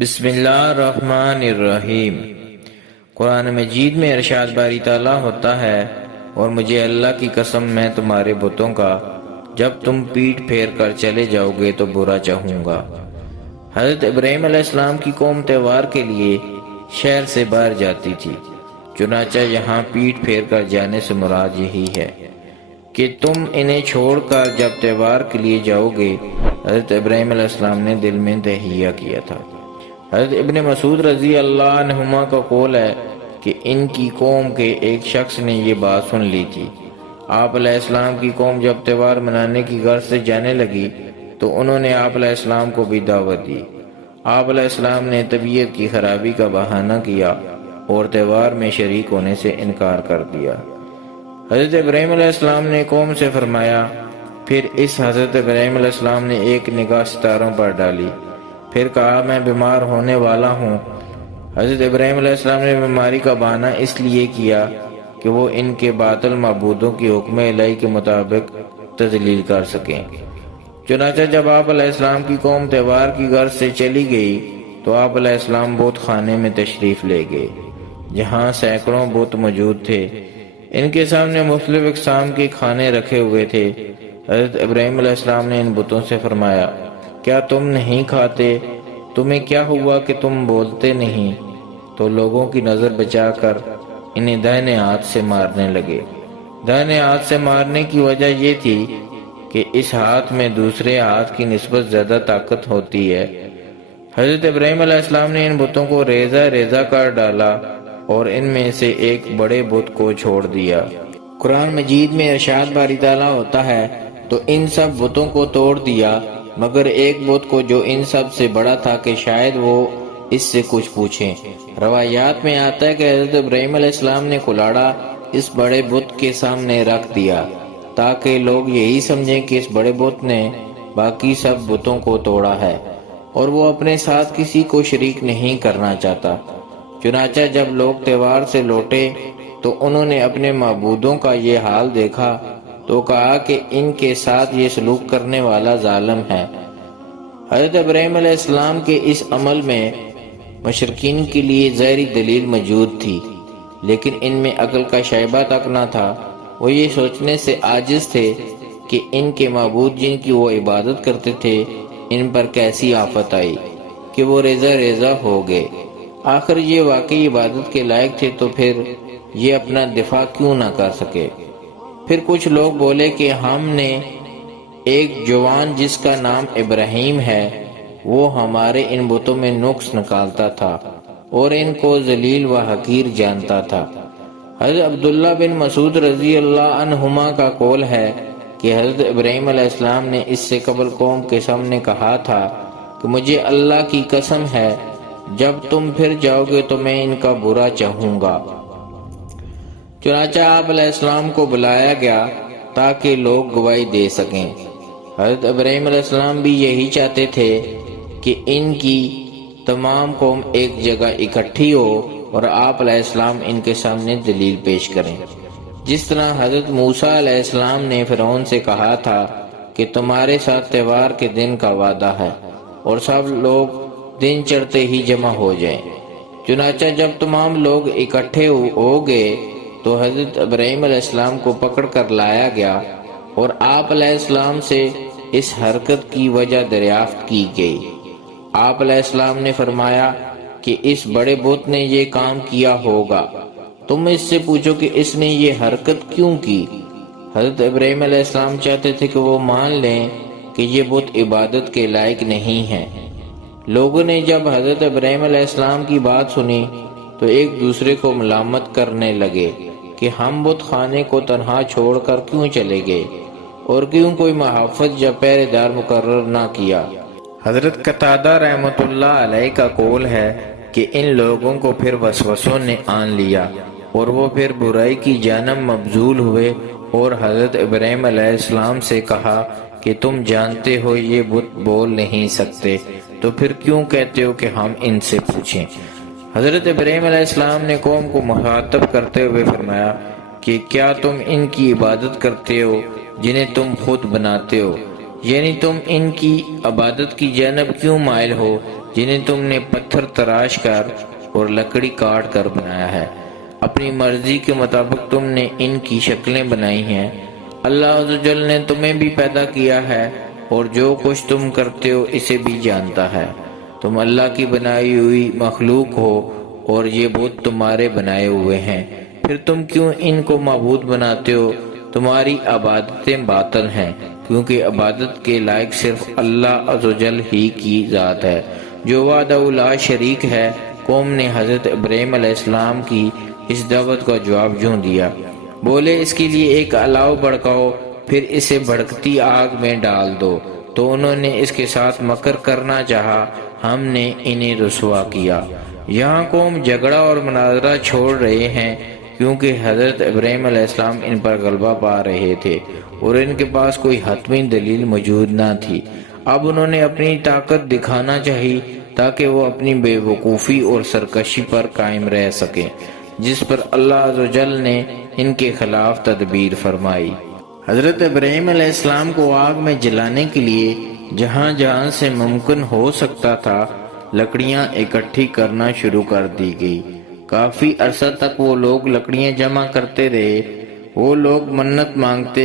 بسم اللہ الرحمن الرحیم۔ قرآن مجید میں ارشاد باری تعالیٰ ہوتا ہے، اور مجھے اللہ کی قسم میں تمہارے بتوں کا جب تم پیٹھ پھیر کر چلے جاؤ گے تو برا چاہوں گا۔ حضرت ابراہیم علیہ السلام کی قوم تہوار کے لیے شہر سے باہر جاتی تھی، چنانچہ یہاں پیٹھ پھیر کر جانے سے مراد یہی ہے کہ تم انہیں چھوڑ کر جب تہوار کے لیے جاؤ گے۔ حضرت ابراہیم علیہ السلام نے دل میں تہیہ کیا تھا۔ حضرت ابن مسعود رضی اللہ عنہما کا قول ہے کہ ان کی قوم کے ایک شخص نے یہ بات سن لی تھی۔ آپ علیہ السلام کی قوم جب تہوار منانے کی غرض سے جانے لگی تو انہوں نے آپ علیہ السلام کو بھی دعوت دی۔ آپ علیہ السلام نے طبیعت کی خرابی کا بہانہ کیا اور تہوار میں شریک ہونے سے انکار کر دیا۔ حضرت ابراہیم علیہ السلام نے قوم سے فرمایا، پھر اس حضرت ابراہیم علیہ السلام نے ایک نگاہ ستاروں پر ڈالی، پھر کہا میں بیمار ہونے والا ہوں۔ حضرت ابراہیم علیہ السلام نے بیماری کا بہانہ اس لیے کیا کہ وہ ان کے باطل معبودوں کی حکم الہی کے مطابق تذلیل کر سکیں۔ چنانچہ جب آپ علیہ السلام کی قوم تہوار کی غرض سے چلی گئی تو آپ علیہ السلام بت خانے میں تشریف لے گئے، جہاں سینکڑوں بت موجود تھے۔ ان کے سامنے مختلف اقسام کے کھانے رکھے ہوئے تھے۔ حضرت ابراہیم علیہ السلام نے ان بتوں سے فرمایا، کیا تم نہیں کھاتے؟ تمہیں کیا ہوا کہ تم بولتے نہیں؟ تو لوگوں کی نظر بچا کر انہیں دائنے ہاتھ سے مارنے لگے۔ دائنے ہاتھ سے مارنے کی وجہ یہ تھی کہ اس ہاتھ میں دوسرے ہاتھ کی نسبت زیادہ طاقت ہوتی ہے۔ حضرت ابراہیم علیہ السلام نے ان بتوں کو ریزہ ریزہ کر ڈالا اور ان میں سے ایک بڑے بت کو چھوڑ دیا۔ قرآن مجید میں ارشاد باری تعالیٰ ہوتا ہے، تو ان سب بتوں کو توڑ دیا مگر ایک بت کو جو ان سب سے بڑا تھا کہ شاید وہ اس سے کچھ پوچھیں۔ روایات میں آتا ہے کہ حضرت ابراہیم علیہ السلام نے کلاڑا اس بڑے بت کے سامنے رکھ دیا تاکہ لوگ یہی سمجھیں کہ اس بڑے بت نے باقی سب بتوں کو توڑا ہے اور وہ اپنے ساتھ کسی کو شریک نہیں کرنا چاہتا۔ چنانچہ جب لوگ تہوار سے لوٹے تو انہوں نے اپنے معبودوں کا یہ حال دیکھا تو کہا کہ ان کے ساتھ یہ سلوک کرنے والا ظالم ہے۔ حضرت ابراہیم علیہ السلام کے اس عمل میں مشرکین کے لیے ظاہری دلیل موجود تھی، لیکن ان میں عقل کا شائبہ تک نہ تھا۔ وہ یہ سوچنے سے عاجز تھے کہ ان کے معبود جن کی وہ عبادت کرتے تھے ان پر کیسی آفت آئی کہ وہ ریزہ ریزہ ہو گئے۔ آخر یہ واقعی عبادت کے لائق تھے تو پھر یہ اپنا دفاع کیوں نہ کر سکے؟ پھر کچھ لوگ بولے کہ ہم نے ایک جوان جس کا نام ابراہیم ہے، وہ ہمارے ان بتوں میں نقص نکالتا تھا اور ان کو ذلیل و حقیر جانتا تھا۔ حضرت عبداللہ بن مسعود رضی اللہ عنہما کا قول ہے کہ حضرت ابراہیم علیہ السلام نے اس سے قبل قوم کے سامنے کہا تھا کہ مجھے اللہ کی قسم ہے جب تم پھر جاؤ گے تو میں ان کا برا چاہوں گا۔ چنانچہ آپ علیہ السلام کو بلایا گیا تاکہ لوگ گواہی دے سکیں۔ حضرت ابراہیم علیہ السلام بھی یہی چاہتے تھے کہ ان کی تمام قوم ایک جگہ اکٹھی ہو اور آپ علیہ السلام ان کے سامنے دلیل پیش کریں، جس طرح حضرت موسیٰ علیہ السلام نے فرعون سے کہا تھا کہ تمہارے ساتھ تہوار کے دن کا وعدہ ہے اور سب لوگ دن چڑھتے ہی جمع ہو جائیں۔ چنانچہ جب تمام لوگ اکٹھے ہو گئے تو حضرت ابراہیم علیہ السلام کو پکڑ کر لایا گیا اور آپ علیہ السلام سے اس حرکت کی وجہ دریافت کی گئی۔ آپ علیہ السلام نے فرمایا کہ اس بڑے بت نے یہ کام کیا ہوگا، تم اس سے پوچھو کہ اس نے یہ حرکت کیوں کی۔ حضرت ابراہیم علیہ السلام چاہتے تھے کہ وہ مان لیں کہ یہ بت عبادت کے لائق نہیں ہے۔ لوگوں نے جب حضرت ابراہیم علیہ السلام کی بات سنی تو ایک دوسرے کو ملامت کرنے لگے کہ ہم بت خانے کو تنہا چھوڑ کر کیوں چلے گئے اور کیوں کوئی محافظ یا پہرے دار مقرر نہ کیا۔ حضرت قتادہ رحمۃ اللہ علیہ کا قول ہے کہ ان لوگوں کو پھر وسوسوں نے آن لیا اور وہ پھر برائی کی جانب مبذول ہوئے اور حضرت ابراہیم علیہ السلام سے کہا کہ تم جانتے ہو یہ بت بول نہیں سکتے تو پھر کیوں کہتے ہو کہ ہم ان سے پوچھیں۔ حضرت ابراہیم علیہ السلام نے قوم کو مخاطب کرتے ہوئے فرمایا کہ کیا تم ان کی عبادت کرتے ہو جنہیں تم خود بناتے ہو؟ یعنی تم ان کی عبادت کی جانب کیوں مائل ہو جنہیں تم نے پتھر تراش کر اور لکڑی کاٹ کر بنایا ہے۔ اپنی مرضی کے مطابق تم نے ان کی شکلیں بنائی ہیں۔ اللہ عز و جل نے تمہیں بھی پیدا کیا ہے اور جو کچھ تم کرتے ہو اسے بھی جانتا ہے۔ تم اللہ کی بنائی ہوئی مخلوق ہو اور یہ بت تمہارے بنائے ہوئے ہیں، پھر تم کیوں ان کو معبود بناتے ہو؟ تمہاری عبادتیں باطل ہیں، کیونکہ عبادت کے لائق صرف اللہ عز و جل ہی کی ذات ہے جو وحدہ لا شریک ہے۔ قوم نے حضرت ابراہیم علیہ السلام کی اس دعوت کا جواب یوں دیا، بولے اس کے لیے ایک الاؤ بھڑکاؤ، پھر اسے بھڑکتی آگ میں ڈال دو۔ تو انہوں نے اس کے ساتھ مکر کرنا چاہا، ہم نے انہیں رسوا کیا۔ یہاں قوم جھگڑا اور مناظرہ چھوڑ رہے ہیں کیونکہ حضرت ابراہیم علیہ السلام ان پر غلبہ پا رہے تھے اور ان کے پاس کوئی حتمی دلیل موجود نہ تھی۔ اب انہوں نے اپنی طاقت دکھانا چاہی تاکہ وہ اپنی بے وقوفی اور سرکشی پر قائم رہ سکیں، جس پر اللہ عز و جل نے ان کے خلاف تدبیر فرمائی۔ حضرت ابراہیم علیہ السلام کو آگ میں جلانے کے لیے جہاں جہاں سے ممکن ہو سکتا تھا لکڑیاں اکٹھی کرنا شروع کر دی گئی۔ کافی عرصہ تک وہ لوگ لکڑیاں جمع کرتے رہے۔ وہ لوگ منت مانگتے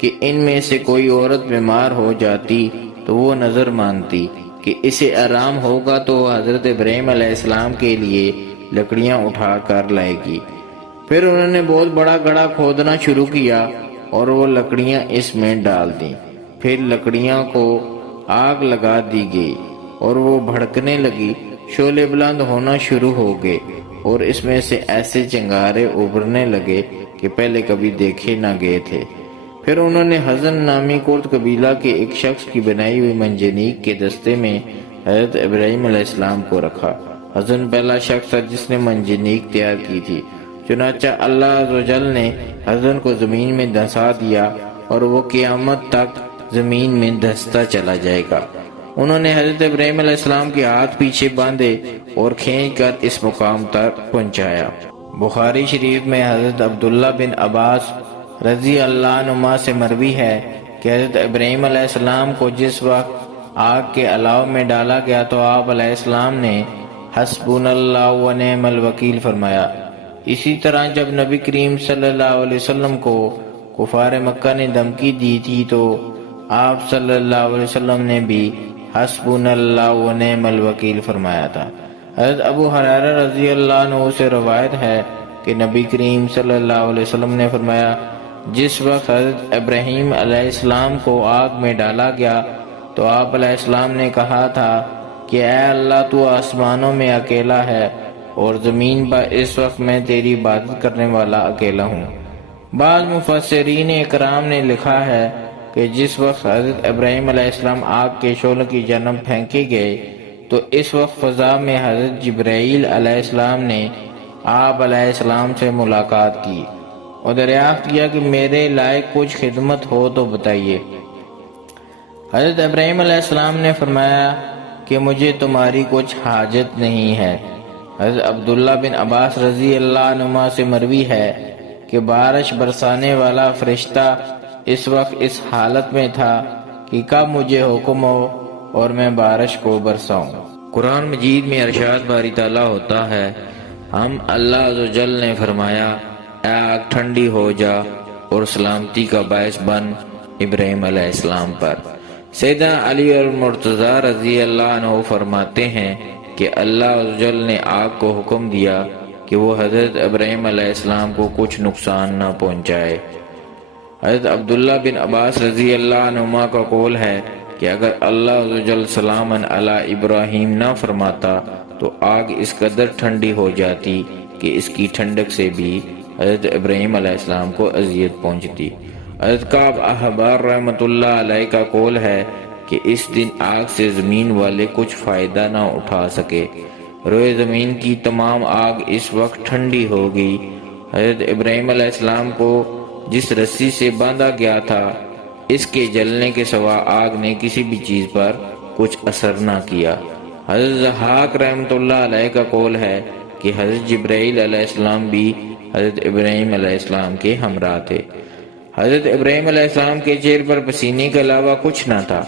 کہ ان میں سے کوئی عورت بیمار ہو جاتی تو وہ نظر مانتی کہ اسے آرام ہوگا تو حضرت ابراہیم علیہ السلام کے لیے لکڑیاں اٹھا کر لائے گی۔ پھر انہوں نے بہت بڑا گڑھا کھودنا شروع کیا اور وہ لکڑیاں اس میں ڈال دیں۔ پھر لکڑیاں کو آگ لگا دی گئی اور وہ بھڑکنے لگی، شعلے بلند ہونا شروع ہو گئے اور اس میں سے ایسے چنگارے ابھرنے لگے کہ پہلے کبھی دیکھے نہ گئے تھے۔ پھر انہوں نے حزن نامی کرد قبیلہ کے ایک شخص کی بنائی ہوئی منجنیق کے دستے میں حضرت ابراہیم علیہ السلام کو رکھا۔ حزن پہلا شخص تھا جس نے منجنیق تیار کی تھی۔ چنانچہ اللہ عز و جل نے حزن کو زمین میں دھنسا دیا اور وہ قیامت تک زمین میں دھنستا چلا جائے گا۔ انہوں نے حضرت ابراہیم علیہ السلام کے ہاتھ پیچھے باندھے اور کھینچ کر اس مقام تک پہنچایا۔ بخاری شریف میں حضرت عبداللہ بن عباس رضی اللہ عنہما سے مروی ہے کہ حضرت ابراہیم علیہ السلام کو جس وقت آگ کے الاؤ میں ڈالا گیا تو آپ علیہ السلام نے حسبنا اللہ و نعم الوکیل فرمایا۔ اسی طرح جب نبی کریم صلی اللہ علیہ وسلم کو کفار مکہ نے دھمکی دی تھی تو آپ صلی اللہ علیہ وسلم نے بھی حسبنا اللہ و نعم الوکیل فرمایا تھا۔ حضرت ابو ہریرہ رضی اللہ عنہ سے روایت ہے کہ نبی کریم صلی اللہ علیہ وسلم نے فرمایا، جس وقت حضرت ابراہیم علیہ السلام کو آگ میں ڈالا گیا تو آپ علیہ السلام نے کہا تھا کہ اے اللہ تو آسمانوں میں اکیلا ہے اور زمین پر اس وقت میں تیری عبادت کرنے والا اکیلا ہوں۔ بعض مفسرین اکرام نے لکھا ہے کہ جس وقت حضرت ابراہیم علیہ السلام آگ کے شعلوں کی جانب پھینکے گئے تو اس وقت فضا میں حضرت جبرائیل علیہ السلام نے آپ علیہ السلام سے ملاقات کی اور دریافت کیا کہ میرے لائق کچھ خدمت ہو تو بتائیے۔ حضرت ابراہیم علیہ السلام نے فرمایا کہ مجھے تمہاری کچھ حاجت نہیں ہے۔ حضرت عبداللہ بن عباس رضی اللہ عنہما سے مروی ہے کہ بارش برسانے والا فرشتہ اس وقت اس حالت میں تھا کہ کب مجھے حکم ہو اور میں بارش کو برساؤں۔ قرآن مجید میں ارشاد باری تعالیٰ ہوتا ہے، ہم اللہ عز و جل نے فرمایا اے آگ ٹھنڈی ہو جا اور سلامتی کا باعث بن ابراہیم علیہ السلام پر۔ سیدنا علی المرتضی رضی اللہ عنہ فرماتے ہیں کہ اللہ عز و جل نے آگ کو حکم دیا کہ وہ حضرت ابراہیم علیہ السلام کو کچھ نقصان نہ پہنچائے۔ حضرت عبداللہ بن عباس رضی اللہ عنہما کا قول ہے کہ اگر اللہ عز و جل سلامن علی ابراہیم نہ فرماتا تو آگ اس قدر ٹھنڈی ہو جاتی کہ اس کی ٹھنڈک سے بھی حضرت ابراہیم علیہ السلام کو اذیت پہنچتی۔ حضرت کعب احبار رحمۃ اللہ علیہ کا قول ہے کہ اس دن آگ سے زمین والے کچھ فائدہ نہ اٹھا سکے۔ روئے زمین کی تمام آگ اس وقت ٹھنڈی ہو گئی۔ حضرت ابراہیم علیہ السلام کو جس رسی سے باندھا گیا تھا اس کے جلنے کے سوا آگ نے کسی بھی چیز پر کچھ اثر نہ کیا۔ حضرت ضحاک رحمۃ اللہ علیہ کا قول ہے کہ حضرت جبرائیل علیہ السلام بھی حضرت ابراہیم علیہ السلام کے ہمراہ تھے۔ حضرت ابراہیم علیہ السلام کے چہرے پر پسینے کے علاوہ کچھ نہ تھا۔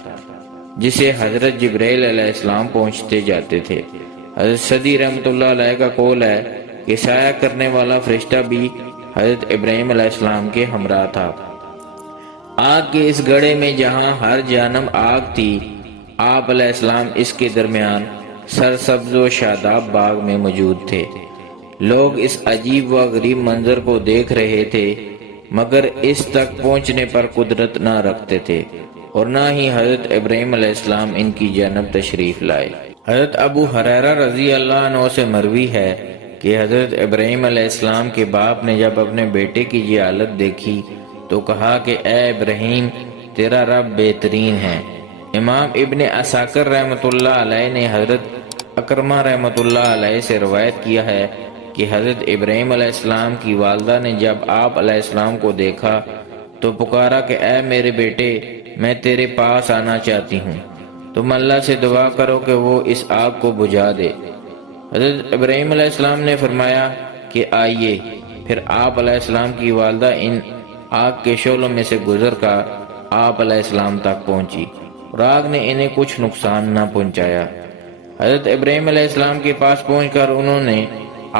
جسے حضرت جبرائیل علیہ السلام پہنچتے جاتے تھے۔ حضرت صدی رحمۃ اللہ علیہ کا قول ہے کہ سایہ کرنے والا فرشتہ بھی حضرت ابراہیم علیہ السلام کے ہمراہ تھا۔ آگ کے اس گڑھے میں جہاں ہر جانب آگ تھی، آپ علیہ السلام اس کے درمیان سرسبز و شاداب باغ میں موجود تھے۔ لوگ اس عجیب و غریب منظر کو دیکھ رہے تھے، مگر اس تک پہنچنے پر قدرت نہ رکھتے تھے، اور نہ ہی حضرت ابراہیم علیہ السلام ان کی جانب تشریف لائے۔ حضرت ابو ہریرہ رضی اللہ عنہ سے مروی ہے کہ حضرت ابراہیم علیہ السلام کے باپ نے جب اپنے بیٹے کی یہ حالت دیکھی تو کہا کہ اے ابراہیم، تیرا رب بہترین ہے۔ امام ابن عساکر رحمۃ اللہ علیہ نے حضرت اکرمہ رحمۃ اللہ علیہ سے روایت کیا ہے کہ حضرت ابراہیم علیہ السلام کی والدہ نے جب آپ علیہ السلام کو دیکھا تو پکارا کہ اے میرے بیٹے، میں تیرے پاس آنا چاہتی ہوں، تم اللہ سے دعا کرو کہ وہ اس آگ کو بجھا دے۔ حضرت ابراہیم علیہ السلام نے فرمایا کہ آئیے۔ پھر آپ علیہ السلام کی والدہ ان آگ کے شعلوں میں سے گزر کر آپ علیہ السلام تک پہنچی، اور آگ نے انہیں کچھ نقصان نہ پہنچایا۔ حضرت ابراہیم علیہ السلام کے پاس پہنچ کر انہوں نے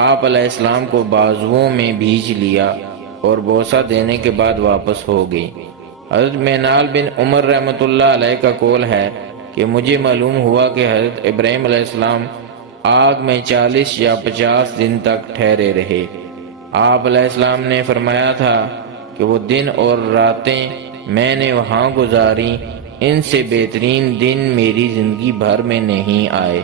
آپ علیہ السلام کو بازوؤں میں بھیج لیا اور بوسہ دینے کے بعد واپس ہو گئی۔ حضرت مینال بن عمر رحمۃ اللہ علیہ کا قول ہے کہ مجھے معلوم ہوا کہ حضرت ابراہیم علیہ السلام آگ میں 40 یا 50 دن تک ٹھہرے رہے۔ آپ علیہ السلام نے فرمایا تھا کہ وہ دن اور راتیں میں نے وہاں گزاری، ان سے بہترین دن میری زندگی بھر میں نہیں آئے،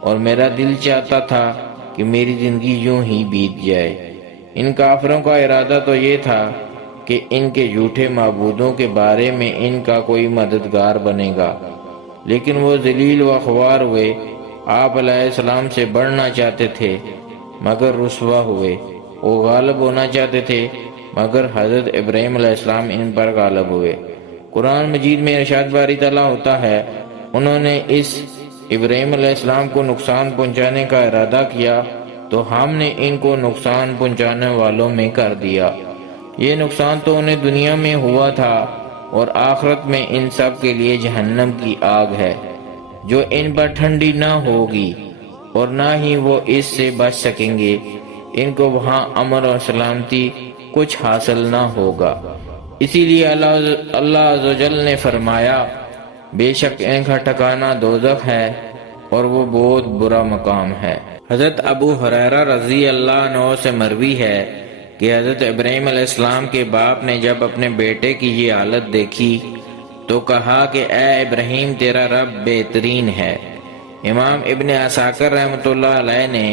اور میرا دل چاہتا تھا کہ میری زندگی یوں ہی بیت جائے۔ ان کافروں کا ارادہ تو یہ تھا کہ ان کے جھوٹے معبودوں کے بارے میں ان کا کوئی مددگار بنے گا، لیکن وہ ذلیل و خوار ہوئے، آپ علیہ السلام سے بڑھنا چاہتے تھے مگر رسوا ہوئے، وہ غالب ہونا چاہتے تھے مگر حضرت ابراہیم علیہ السلام ان پر غالب ہوئے۔ قرآن مجید میں ارشاد باری تعالیٰ ہوتا ہے، انہوں نے اس ابراہیم علیہ السلام کو نقصان پہنچانے کا ارادہ کیا تو ہم نے ان کو نقصان پہنچانے والوں میں کر دیا۔ یہ نقصان تو انہیں دنیا میں ہوا تھا، اور آخرت میں ان سب کے لیے جہنم کی آگ ہے، جو ان پر ٹھنڈی نہ ہوگی، اور نہ ہی وہ اس سے بچ سکیں گے۔ ان کو وہاں امن اور سلامتی کچھ حاصل نہ ہوگا۔ اسی لیے اللہ عز و جل نے فرمایا، بے شک ان کا ٹھکانہ دوزخ ہے اور وہ بہت برا مقام ہے۔ حضرت ابو ہریرہ رضی اللہ عنہ سے مروی ہے کہ حضرت ابراہیم علیہ السلام کے باپ نے جب اپنے بیٹے کی یہ حالت دیکھی تو کہا کہ اے ابراہیم، تیرا رب بہترین ہے۔ امام ابن عساکر رحمۃ اللہ علیہ نے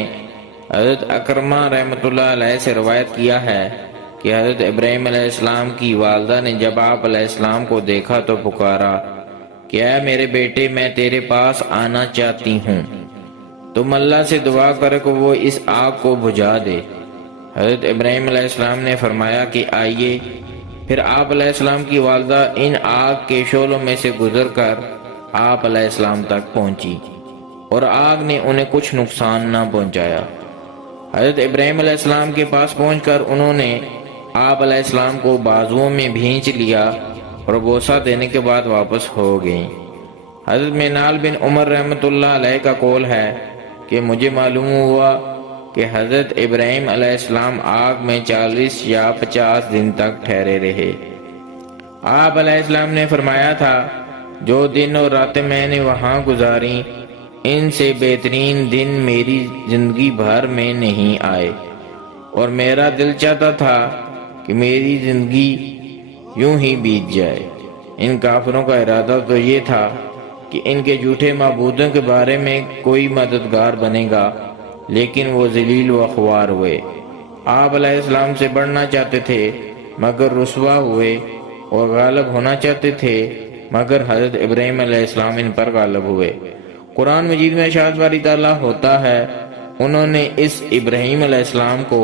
حضرت اکرمہ رحمۃ اللہ علیہ سے روایت کیا ہے کہ حضرت ابراہیم علیہ السلام کی والدہ نے جب آپ علیہ السلام کو دیکھا تو پکارا کہ اے میرے بیٹے، میں تیرے پاس آنا چاہتی ہوں، تم اللہ سے دعا کرو کہ وہ اس آگ کو بجھا دے۔ حضرت ابراہیم علیہ السلام نے فرمایا کہ آئیے۔ پھر آپ علیہ السلام کی والدہ ان آگ کے شعلوں میں سے گزر کر آپ علیہ السلام تک پہنچی، اور آگ نے انہیں کچھ نقصان نہ پہنچایا۔ حضرت ابراہیم علیہ السلام کے پاس پہنچ کر انہوں نے آپ علیہ السلام کو بازوؤں میں بھینچ لیا اور بوسہ دینے کے بعد واپس ہو گئیں۔ حضرت مینال بن عمر رحمۃ اللہ علیہ کا قول ہے کہ مجھے معلوم ہوا کہ حضرت ابراہیم علیہ السلام آگ میں 40 یا 50 دن تک ٹھہرے رہے۔ آپ علیہ السلام نے فرمایا تھا، جو دن اور راتیں میں نے وہاں گزاری، ان سے بہترین دن میری زندگی بھر میں نہیں آئے، اور میرا دل چاہتا تھا کہ میری زندگی یوں ہی بیت جائے۔ ان کافروں کا ارادہ تو یہ تھا کہ ان کے جھوٹے معبودوں کے بارے میں کوئی مددگار بنے گا، لیکن وہ ذلیل و خوار ہوئے، آپ علیہ السلام سے بڑھنا چاہتے تھے مگر رسوا ہوئے، اور غالب ہونا چاہتے تھے مگر حضرت ابراہیم علیہ السلام ان پر غالب ہوئے۔ قرآن مجید میں ارشاد باری تعالیٰ ہوتا ہے، انہوں نے اس ابراہیم علیہ السلام کو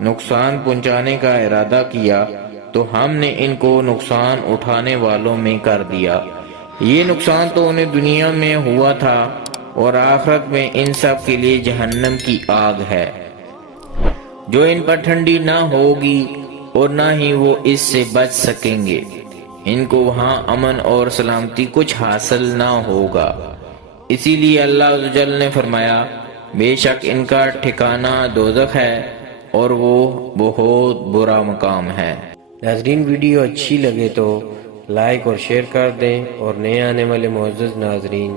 نقصان پہنچانے کا ارادہ کیا تو ہم نے ان کو نقصان اٹھانے والوں میں کر دیا۔ یہ نقصان تو انہیں دنیا میں ہوا تھا، اور آخرت میں ان سب کے لیے جہنم کی آگ ہے، جو ان پر ٹھنڈی نہ ہوگی، اور نہ ہی وہ اس سے بچ سکیں گے۔ ان کو وہاں امن اور سلامتی کچھ حاصل نہ ہوگا۔ اسی لیے اللہ عز و جل نے فرمایا بے شک ان کا ٹھکانہ دوزخ ہے اور وہ بہت برا مقام ہے۔ ناظرین، ویڈیو اچھی لگے تو لائک اور شیئر کر دیں، اور نئے آنے والے معزز ناظرین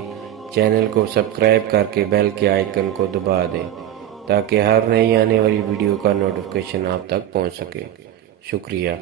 چینل کو سبسکرائب کر کے بیل کے آئیکن کو دبا دیں تاکہ ہر نئی آنے والی ویڈیو کا نوٹیفیکیشن آپ تک پہنچ سکے۔ شکریہ۔